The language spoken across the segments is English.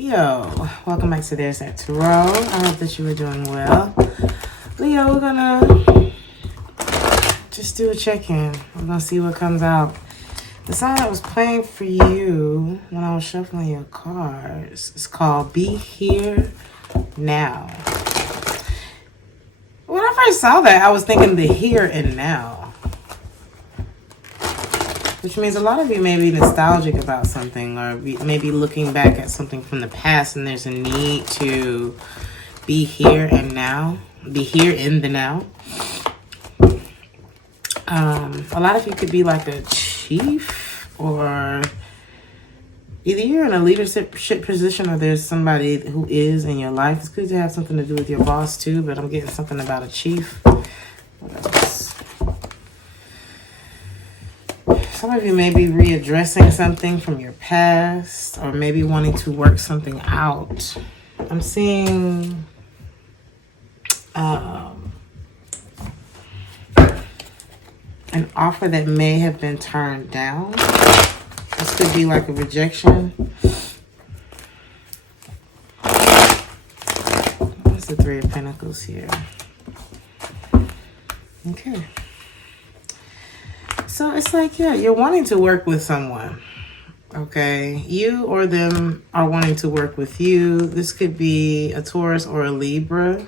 Leo, welcome back to Theresthattarot. I hope that you are doing well. Leo, we're gonna just do a check-in. We're gonna see what comes out. The song that was playing for you when I was shuffling your cards is called Be Here Now. When I first saw that, I was thinking the here and now. Which means a lot of you may be nostalgic about something, or maybe looking back at something from the past, and there's a need to be here and now, be here in the now. A lot of you could be like a chief, or either you're in a leadership position or there's somebody who is in your life. It's good to have something to do with your boss too, but I'm getting something about a chief. What else? Some of you may be readdressing something from your past, or maybe wanting to work something out. I'm seeing an offer that may have been turned down. This could be like a rejection. What's the Three of Pentacles here? Okay. So it's like, yeah, you're wanting to work with someone, okay? You or them are wanting to work with you. This could be a Taurus or a Libra.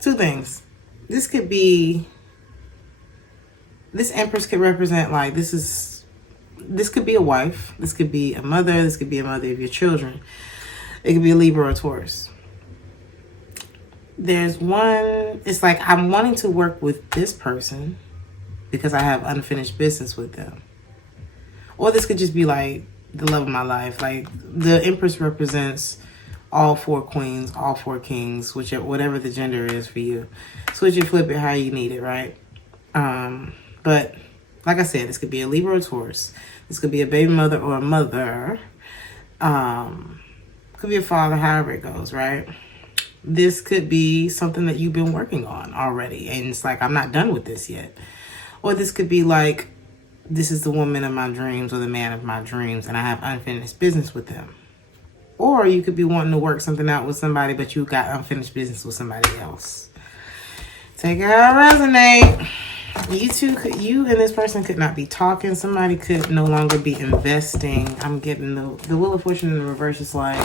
Two things. This could be, this Empress could represent like, this could be a wife. This could be a mother. This could be a mother of your children. It could be a Libra or a Taurus. There's one, it's like I'm wanting to work with this person because I have unfinished business with them. Or this could just be like the love of my life. Like the Empress represents all four queens, all four kings, whatever the gender is for you. Switch it, flip it how you need it, right? But like I said, this could be a Libra or Taurus. This could be a baby mother or a mother. Could be a father, however it goes, right? This could be something that you've been working on already. And it's like, I'm not done with this yet. Or this could be like, this is the woman of my dreams or the man of my dreams, and I have unfinished business with them. Or you could be wanting to work something out with somebody, but you got unfinished business with somebody else. Take it how it resonate. You and this person could not be talking. Somebody could no longer be investing. I'm getting the Wheel of Fortune in the reverse is like,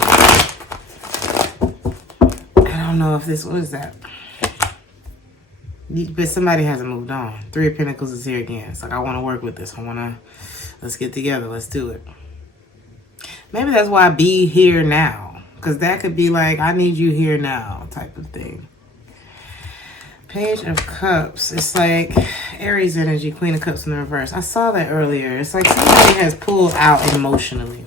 I don't know if this, what is that? But somebody hasn't moved on. Three of Pentacles is here again. It's like, I want to work with this. Let's get together. Let's do it. Maybe that's why I be here now. Because that could be like, I need you here now type of thing. Page of Cups. It's like Aries energy, Queen of Cups in the reverse. I saw that earlier. It's like somebody has pulled out emotionally.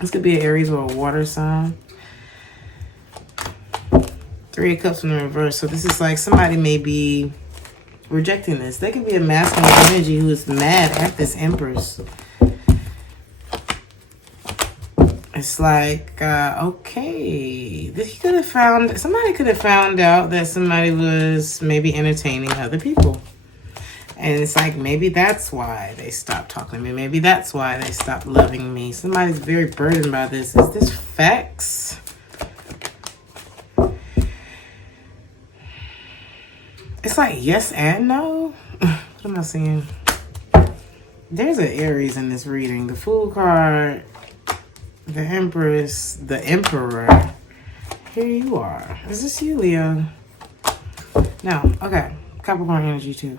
This could be an Aries or a water sign. Three of Cups in the reverse. So this is like somebody may be rejecting this. They could be a masculine energy who is mad at this Empress. It's like, okay, somebody could have found out that somebody was maybe entertaining other people. And it's like, maybe that's why they stopped talking to me. Maybe that's why they stopped loving me. Somebody's very burdened by this. Is this facts? It's like yes and no. What am I seeing? There's an Aries in this reading. The Fool card, the Empress, the Emperor. Here you are. Is this you, Leo? No. Okay. Capricorn energy too.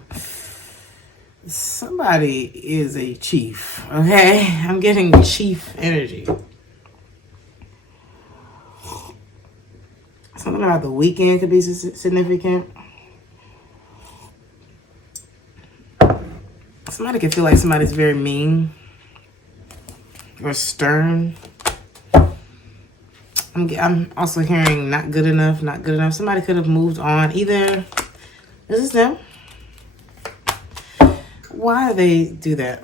Somebody is a chief. Okay? I'm getting chief energy. Something about the weekend could be significant. Somebody can feel like somebody's very mean or stern. I'm also hearing not good enough, not good enough. Somebody could have moved on. Either, this is them. Why do they do that?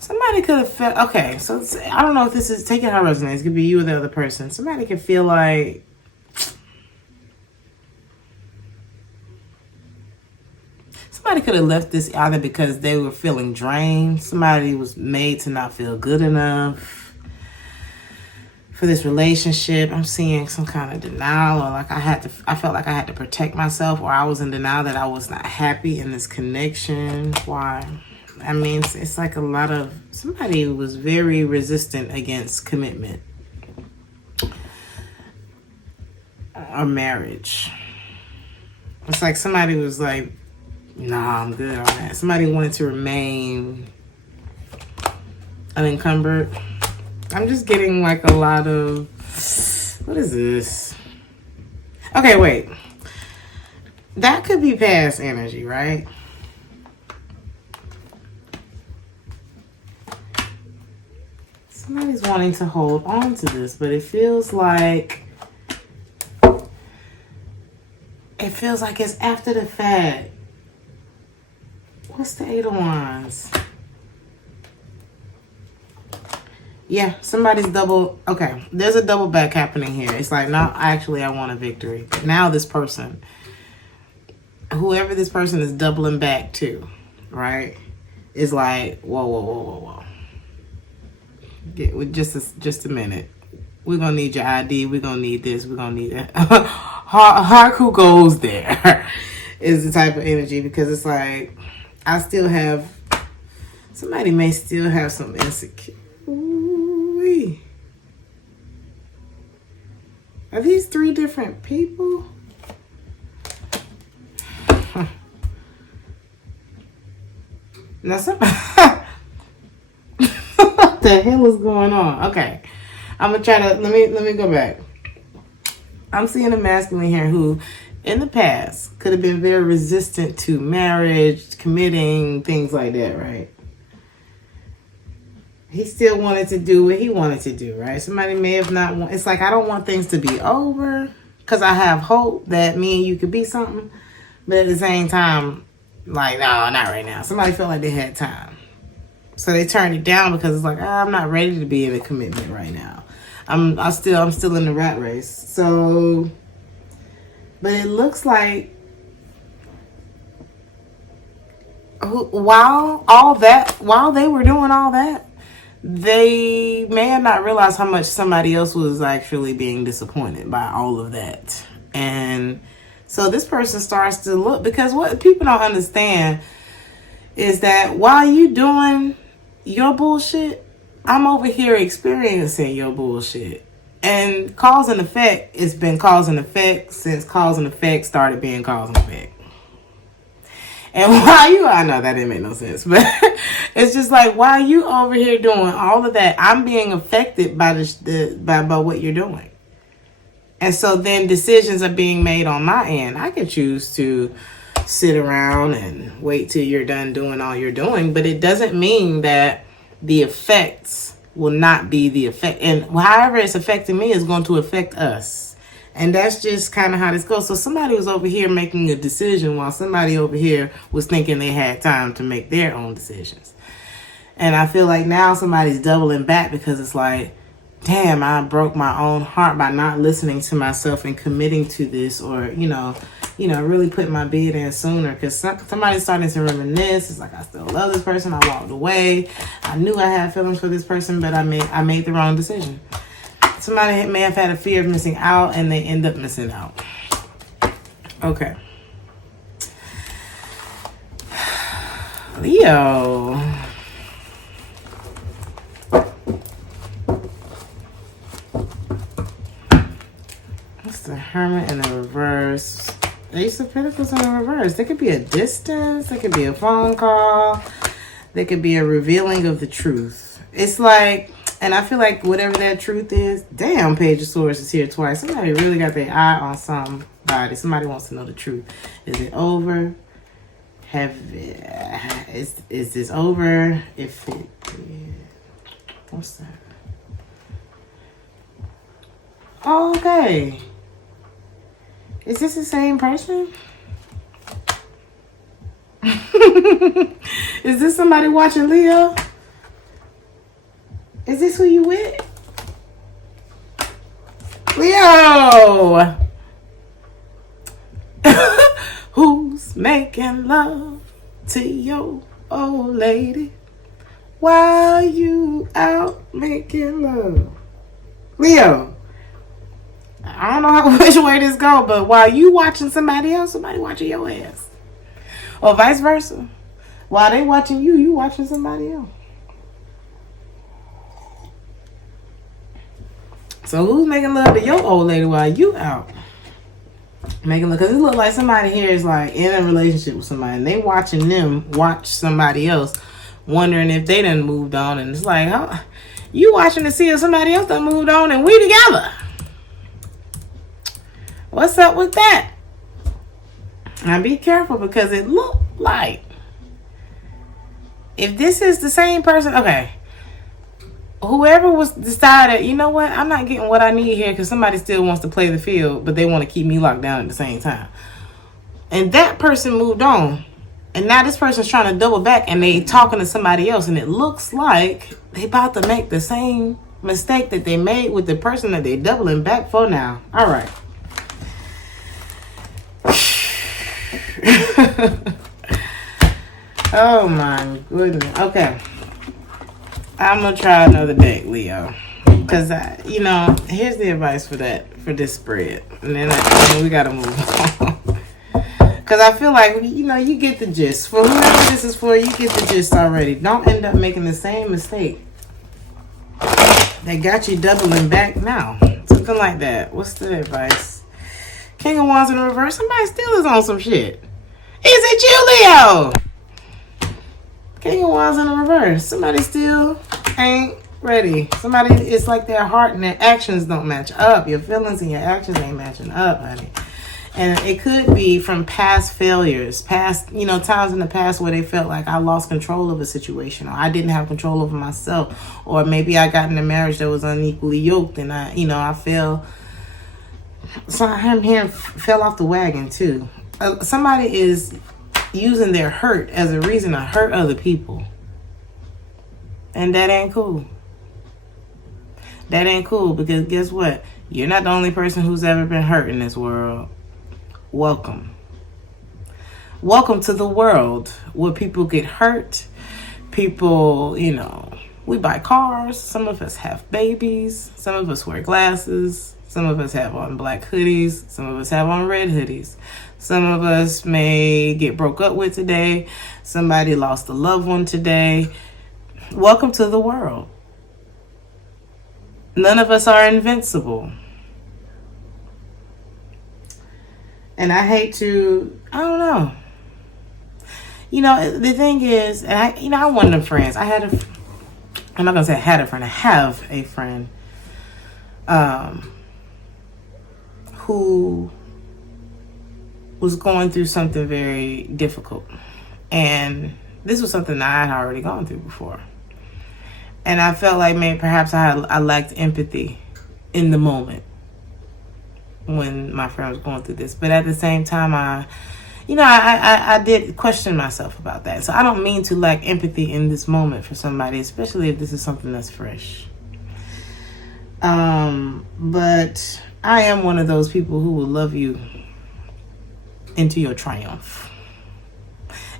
Somebody could have felt, okay, so I don't know if this is, take it how it resonates. It could be you or the other person. Somebody could feel like, somebody could have left this either because they were feeling drained. Somebody was made to not feel good enough for this relationship. I'm seeing some kind of denial, or like I felt like I had to protect myself, or I was in denial that I was not happy in this connection. Why? I mean, it's like a lot of, somebody was very resistant against commitment or marriage. It's like somebody was like, nah, I'm good on that. Somebody wanted to remain unencumbered. I'm just getting like a lot of, what is this? Okay, wait. That could be past energy, right? Somebody's wanting to hold on to this, but it feels like it's after the fact. What's the Eight of Wands? Yeah, somebody's double. Okay, there's a double back happening here. It's like, no, actually, I want a victory. But now this person, whoever this person is doubling back to, right, is like, whoa. Just a minute. We're going to need your ID. We're going to need this. We're going to need that. Haku goes there is the type of energy, because it's like, I still have, somebody may still have some insecurity. Are these three different people? Now somebody, what the hell is going on? Okay, I'm gonna try to, let me go back. I'm seeing a masculine here who, in the past, could have been very resistant to marriage, committing, things like that, right? He still wanted to do what he wanted to do, right? Somebody may have not want, it's like, I don't want things to be over because I have hope that me and you could be something. But at the same time, like, no, not right now. Somebody felt like they had time. So they turned it down because it's like, I'm not ready to be in a commitment right now. I'm still in the rat race. So, but it looks like while they were doing all that, they may have not realized how much somebody else was actually being disappointed by all of that. And so this person starts to look, because what people don't understand is that while you doing your bullshit, I'm over here experiencing your bullshit. And cause and effect, it's been cause and effect since cause and effect started being cause and effect. And while I know that didn't make no sense, but it's just like, while you over here doing all of that, I'm being affected by by what you're doing. And so then decisions are being made on my end. I could choose to sit around and wait till you're done doing all you're doing, but it doesn't mean that the effects will not be the effect. And however it's affecting me is going to affect us. And that's just kind of how this goes. So somebody was over here making a decision while somebody over here was thinking they had time to make their own decisions. And I feel like now somebody's doubling back because it's like, damn, I broke my own heart by not listening to myself and committing to this, or, really putting my bid in sooner. Because somebody's starting to reminisce. It's like, I still love this person. I walked away. I knew I had feelings for this person, but I made the wrong decision. Somebody may have had a fear of missing out, and they end up missing out. Okay. Leo. What's the Hermit in the reverse? Ace of Pentacles in the reverse. There could be a distance. There could be a phone call. There could be a revealing of the truth. It's like, and I feel like whatever that truth is, damn, Page of Swords is here twice. Somebody really got their eye on somebody. Somebody wants to know the truth. Is it over? Is this over? What's that? Oh, okay. Is this the same person? Is this somebody watching Leo? Is this who you with? Leo! Who's making love to your old lady while you out making love. Leo, I don't know which way this go, but while you watching somebody else, somebody watching your ass. Or vice versa. While they watching you, you watching somebody else. So who's making love to your old lady while you out? Making love, because it look like somebody here is like in a relationship with somebody and they watching them watch somebody else, wondering if they done moved on. And it's like, huh? You watching to see if somebody else done moved on and we together. What's up with that? Now be careful, because it look like if this is the same person, okay, whoever was decided, you know what, I'm not getting what I need here because somebody still wants to play the field, but they want to keep me locked down at the same time. And that person moved on. And now this person's trying to double back and they talking to somebody else. And it looks like they about to make the same mistake that they made with the person that they doubling back for now. All right. Oh my goodness. Okay. I'm going to try another deck, Leo. Because, here's the advice for this spread. And then we got to move on. Because I feel like, you get the gist. For whoever this is for, you get the gist already. Don't end up making the same mistake that got you doubling back now. Something like that. What's the advice? King of Wands in reverse. Somebody still is on some shit. Is it you, Leo? King of Wands in the reverse. Somebody still ain't ready. Somebody, it's like their heart and their actions don't match up. Your feelings and your actions ain't matching up, honey. And it could be from past failures, past, times in the past where they felt like I lost control of a situation, or I didn't have control over myself, or maybe I got in a marriage that was unequally yoked and I fell. So I'm here, fell off the wagon too. Somebody is using their hurt as a reason to hurt other people. And that ain't cool. That ain't cool, because guess what? You're not the only person who's ever been hurt in this world. Welcome. Welcome to the world where people get hurt. People, we buy cars. Some of us have babies. Some of us wear glasses. Some of us have on black hoodies. Some of us have on red hoodies. Some of us may get broke up with today. Somebody lost a loved one today. Welcome to the world. None of us are invincible. And I hate to, I don't know. The thing is, and I'm one of them friends. I'm not going to say I had a friend. I have a friend who was going through something very difficult. And this was something that I had already gone through before. And I felt like maybe perhaps I lacked empathy in the moment when my friend was going through this. But at the same time, I did question myself about that. So I don't mean to lack empathy in this moment for somebody, especially if this is something that's fresh. But I am one of those people who will love you into your triumph.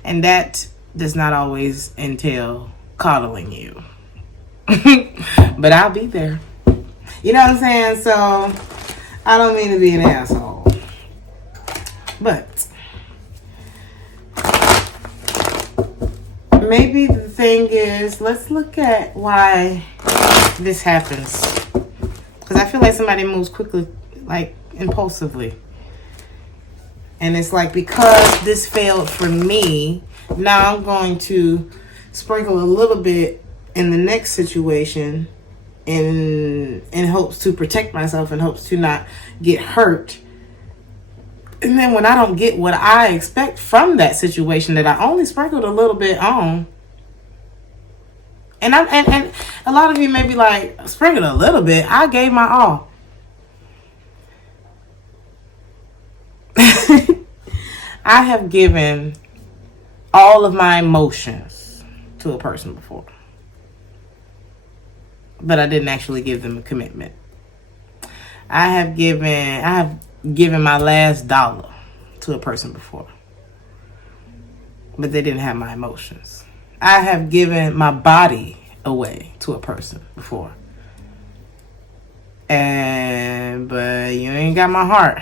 And that does not always entail coddling you. But I'll be there. You know what I'm saying? So I don't mean to be an asshole. But maybe the thing is, let's look at why this happens. Because I feel like somebody moves quickly, like impulsively. And it's like, because this failed for me, now I'm going to sprinkle a little bit in the next situation in hopes to protect myself, in hopes to not get hurt. And then when I don't get what I expect from that situation that I only sprinkled a little bit on, and a lot of you may be like, sprinkled a little bit, I gave my all. I have given all of my emotions to a person before, but I didn't actually give them a commitment. I have given my last dollar to a person before, but they didn't have my emotions. I have given my body away to a person before. But you ain't got my heart.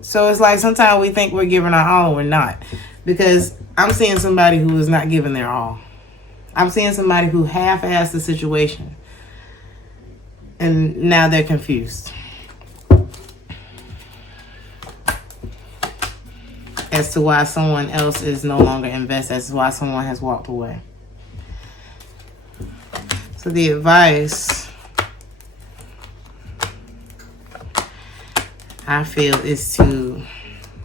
So it's like sometimes we think we're giving our all and we're not. Because I'm seeing somebody who is not giving their all. I'm seeing somebody who half-assed the situation. And now they're confused as to why someone else is no longer invested, as to why someone has walked away. So the advice I feel is to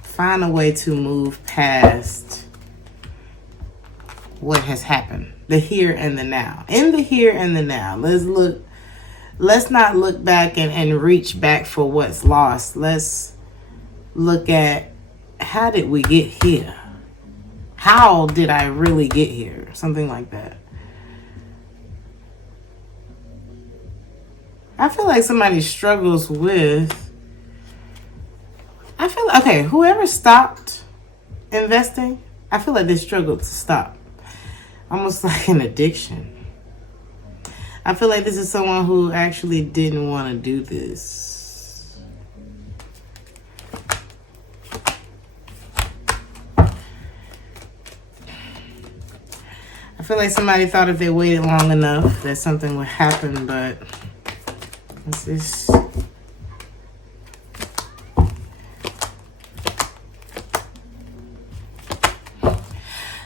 find a way to move past what has happened. The here and the now. In the here and the now. Let's not look back and reach back for what's lost. Let's look at, how did we get here? How did I really get here? Something like that. I feel like somebody struggles with, okay, whoever stopped investing, I feel like they struggled to stop. Almost like an addiction. I feel like this is someone who actually didn't want to do this. I feel like somebody thought if they waited long enough that something would happen, but what's this?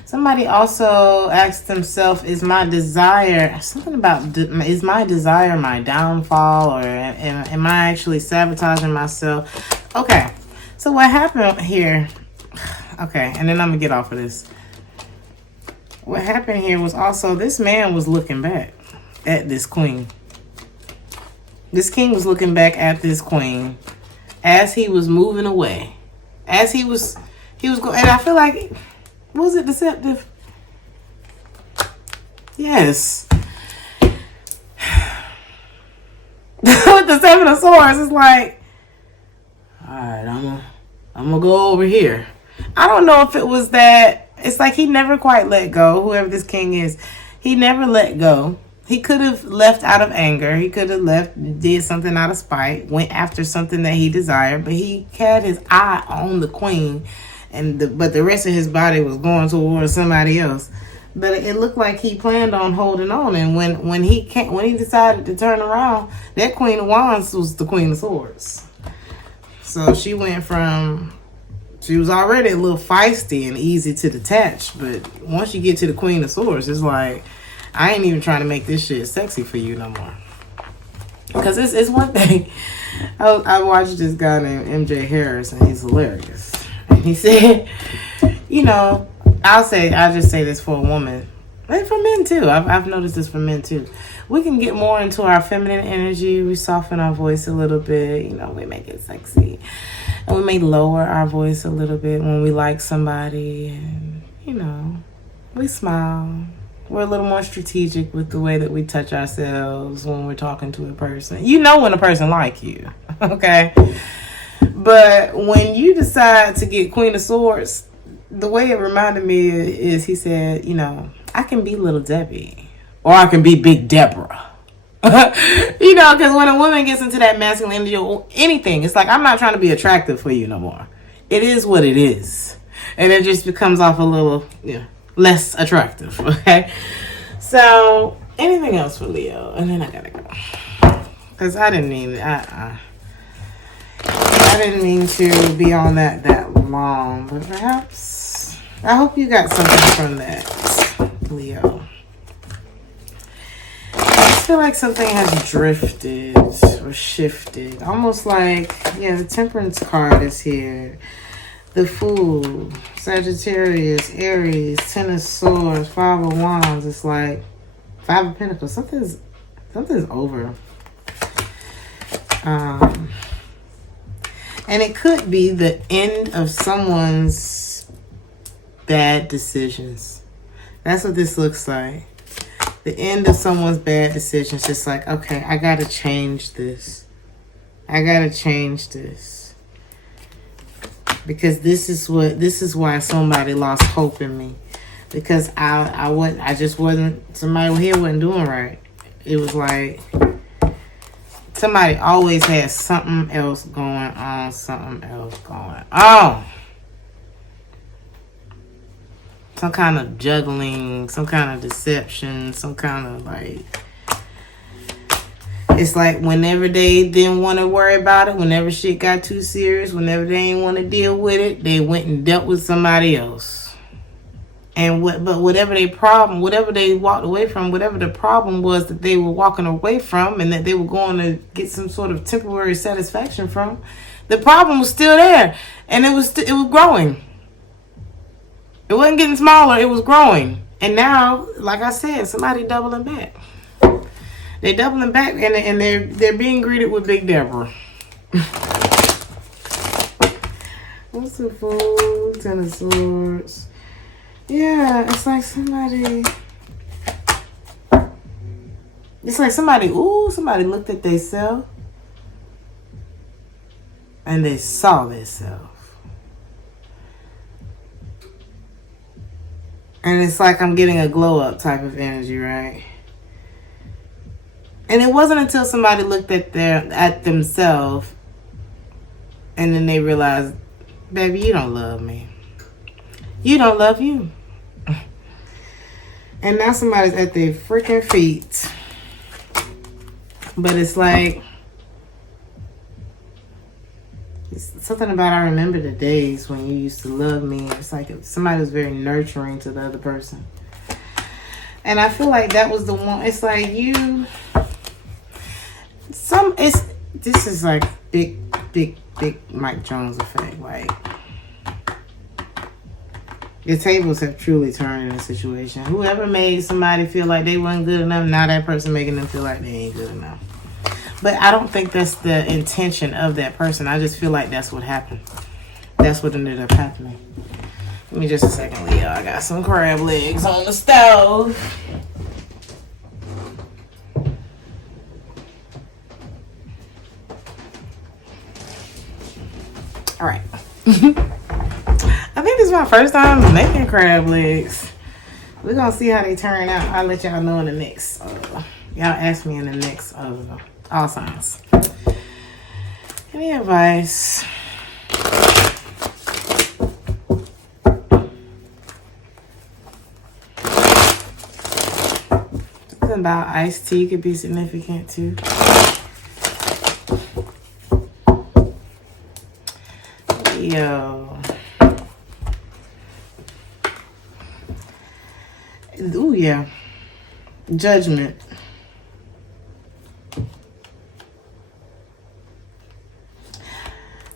Somebody also asked themselves, is my desire, something about, is my desire my downfall, or am I actually sabotaging myself? Okay, so what happened here, okay, and then I'm going to get off of this. What happened here was also, this man was looking back at this queen. This king was looking back at this queen as he was moving away. As he was going, and I feel like, was it deceptive? Yes. With the Seven of Swords, it's like, all right, I'm gonna go over here. I don't know if it was that. It's like he never quite let go. Whoever this king is, he never let go. He could have left out of anger. He could have did something out of spite, went after something that he desired, but he had his eye on the queen. But the rest of his body was going towards somebody else. But it looked like he planned on holding on. And when he decided to turn around, that Queen of Wands was the Queen of Swords. So she went from, she was already a little feisty and easy to detach. But once you get to the Queen of Swords, it's like, I ain't even trying to make this shit sexy for you no more. Because it's one thing. I watched this guy named MJ Harris, and he's hilarious. He said, you know, I'll just say this for a woman. And for men too. I've noticed this for men too. We can get more into our feminine energy. We soften our voice a little bit. You know, we make it sexy. And we may lower our voice a little bit when we like somebody. And, you know, we smile. We're a little more strategic with the way that we touch ourselves when we're talking to a person. You know when a person like you. Okay? But when you decide to get Queen of Swords, the way it reminded me is he said, you know, I can be Little Debbie or I can be Big Deborah. You know, because when a woman gets into that masculine energy or anything, it's like, I'm not trying to be attractive for you no more. It is what it is. And it just becomes off a little, less attractive. Okay. So anything else for Leo? And then I gotta go. Because I didn't mean to be on that long, but perhaps I hope you got something from that, Leo. I feel like something has drifted or shifted, almost like, the Temperance card is here, the Fool, Sagittarius, Aries, Ten of Swords, Five of Wands. It's like Five of Pentacles. Something's over. And it could be the end of someone's bad decisions. That's what this looks like. The end of someone's bad decisions. Just like, okay, I got to change this. I got to change this. Because this is why somebody lost hope in me. Because I just wasn't, somebody here wasn't doing right. It was like somebody always had something else going on, something else going on. Some kind of juggling, some kind of deception, some kind of like, it's like whenever they didn't want to worry about it, whenever shit got too serious, whenever they didn't want to deal with it, they went and dealt with somebody else. And whatever they walked away from, whatever the problem was that they were walking away from and that they were going to get some sort of temporary satisfaction from, the problem was still there. And it was growing. It wasn't getting smaller, it was growing. And now, like I said, somebody doubling back. They're doubling back and they're being greeted with Big Deborah. What's the Fool? Ten of Swords. Yeah, it's like somebody looked at themselves and they saw themselves. And it's like I'm getting a glow up type of energy, right? And it wasn't until somebody looked at themselves and then they realized, baby, you don't love me. You don't love you. And now somebody's at their freaking feet. But it's like, it's something about, I remember the days when you used to love me. It's like somebody was very nurturing to the other person. And I feel like that was the one. It's like this is like big Mike Jones effect. Like, the tables have truly turned in a situation. Whoever made somebody feel like they weren't good enough, now that person making them feel like they ain't good enough. But I don't think that's the intention of that person. I just feel like that's what happened. That's what ended up happening. Give me just a second, Leo. I got some crab legs on the stove. All right. I think this is my first time making crab legs. We're going to see how they turn out. I'll let y'all know in the next. Y'all ask me in the next all signs. Any advice? Something about iced tea could be significant too. Yo. Ooh, yeah. Judgment.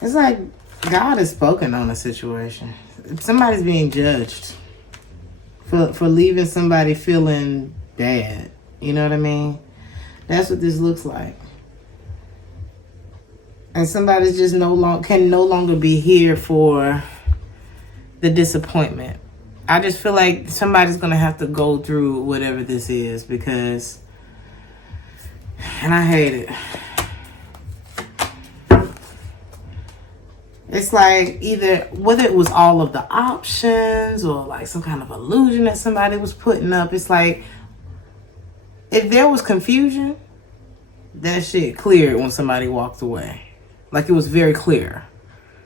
It's like God has spoken on a situation. Somebody's being judged for leaving somebody feeling bad. You know what I mean? That's what this looks like. And somebody's just can no longer be here for the disappointment. I just feel like somebody's going to have to go through whatever this is because, and I hate it. It's like either, whether it was all of the options or like some kind of illusion that somebody was putting up, it's like, if there was confusion, that shit cleared when somebody walked away. Like it was very clear.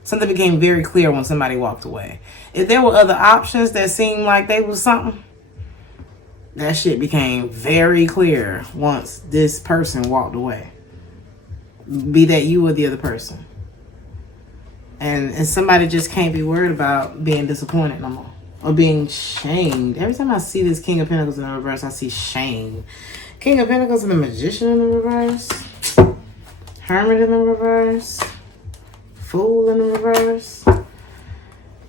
Something became very clear when somebody walked away. If there were other options that seemed like they was something, that shit became very clear once this person walked away. Be that you or the other person. And somebody just can't be worried about being disappointed no more. Or being shamed. Every time I see this King of Pentacles in the reverse, I see shame. King of Pentacles and the Magician in the reverse. Hermit in the reverse. Fool in the reverse.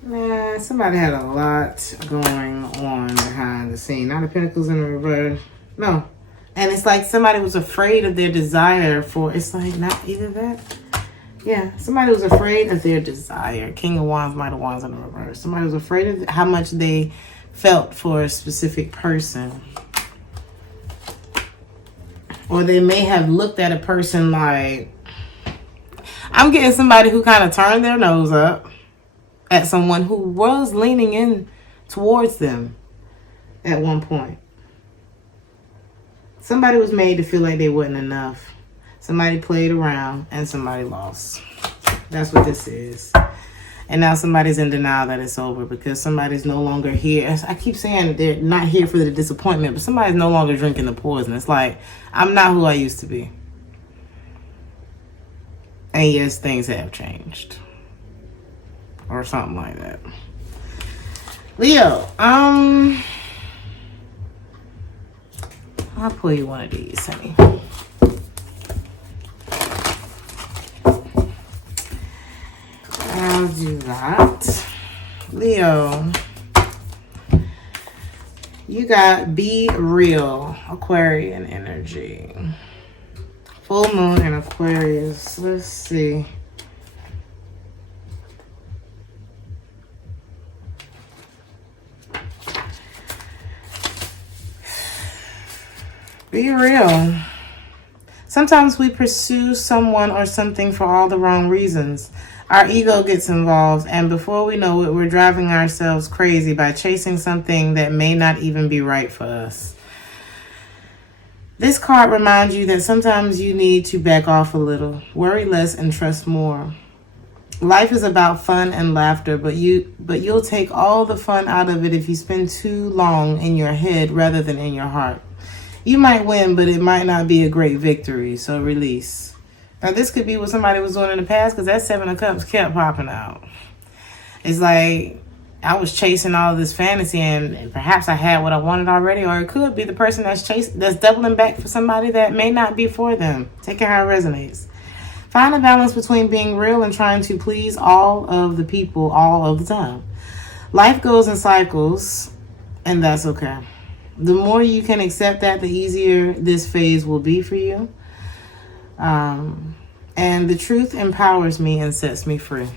Man, somebody had a lot going on behind the scene. Nine of Pentacles in the reverse. No. And it's like somebody was afraid of their desire for, it's like not either that. Yeah, somebody was afraid of their desire. King of Wands, Knight of Wands in the reverse. Somebody was afraid of how much they felt for a specific person. Or they may have looked at a person like, I'm getting somebody who kind of turned their nose up. at someone who was leaning in towards them at one point. Somebody was made to feel like they wasn't enough. Somebody played around and somebody lost. That's what this is. And now somebody's in denial that it's over because somebody's no longer here. I keep saying that they're not here for the disappointment, but somebody's no longer drinking the poison. It's like, I'm not who I used to be. And yes, things have changed. Or something like that. Leo, I'll pull you one of these, honey. I'll do that. Leo, you got Be Real, Aquarian energy. Full moon in Aquarius. Let's see. Be real. Sometimes we pursue someone or something for all the wrong reasons. Our ego gets involved, and before we know it, we're driving ourselves crazy by chasing something that may not even be right for us. This card reminds you that sometimes you need to back off a little, worry less, and trust more. Life is about fun and laughter, but you'll take all the fun out of it if you spend too long in your head rather than in your heart. You might win, but it might not be a great victory, so release. Now, this could be what somebody was doing in the past because that Seven of Cups kept popping out. It's like I was chasing all this fantasy and perhaps I had what I wanted already, or it could be the person that's doubling back for somebody that may not be for them. Take it how it resonates. Find a balance between being real and trying to please all of the people all of the time. Life goes in cycles, and that's okay. The more you can accept that, the easier this phase will be for you. And the truth empowers me and sets me free.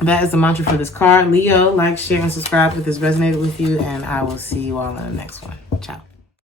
That is the mantra for this card. Leo, like, share, and subscribe if this resonated with you. And I will see you all in the next one. Ciao.